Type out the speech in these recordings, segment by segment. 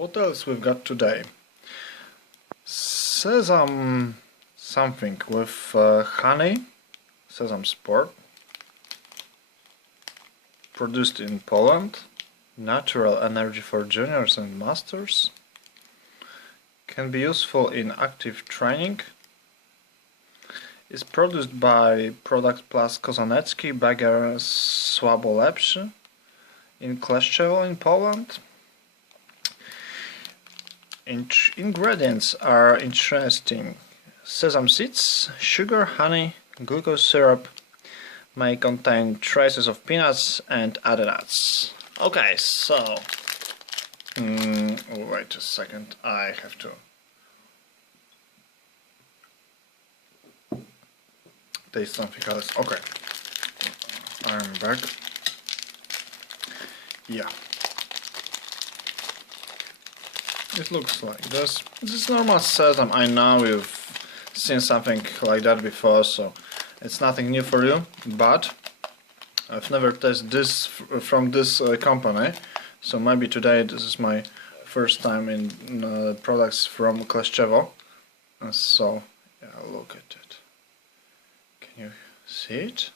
What else we've got today? Sesame something with honey, Sesame Sport, produced in Poland, natural energy for juniors and masters, can be useful in active training, is produced by Product Plus Kozanecki, Bager Słabolepszy in Kleszczewo in Poland. Ingredients are interesting. Sesame seeds, sugar, honey, glucose syrup, may contain traces of peanuts and other nuts. Okay, so wait a second, I have to taste something else. Okay, I'm back. Yeah. It looks like this. This is normal sesame. I know you've seen something like that before, so it's nothing new for you. But I've never tasted this from this company, so maybe today this is my first time in products from Kleszczewo. So yeah, look at it. Can you see it?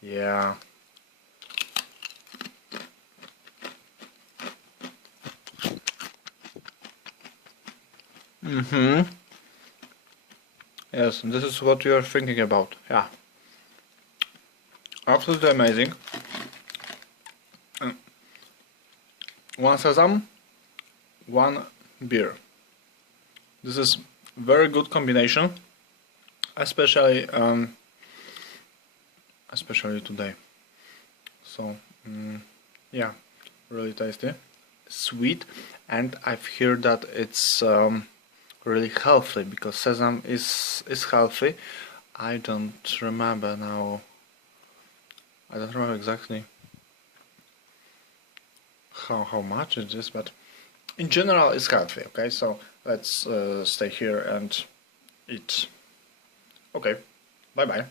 Yeah. Yes, this is what you are thinking about. Yeah. Absolutely amazing. One sesame, one beer. This is very good combination, especially today. So yeah, really tasty, sweet, and I've heard that it's really healthy, because sesame is healthy. I don't remember now. I don't remember exactly how much it is, but in general it's healthy. Okay, so let's stay here and eat. Okay, bye bye.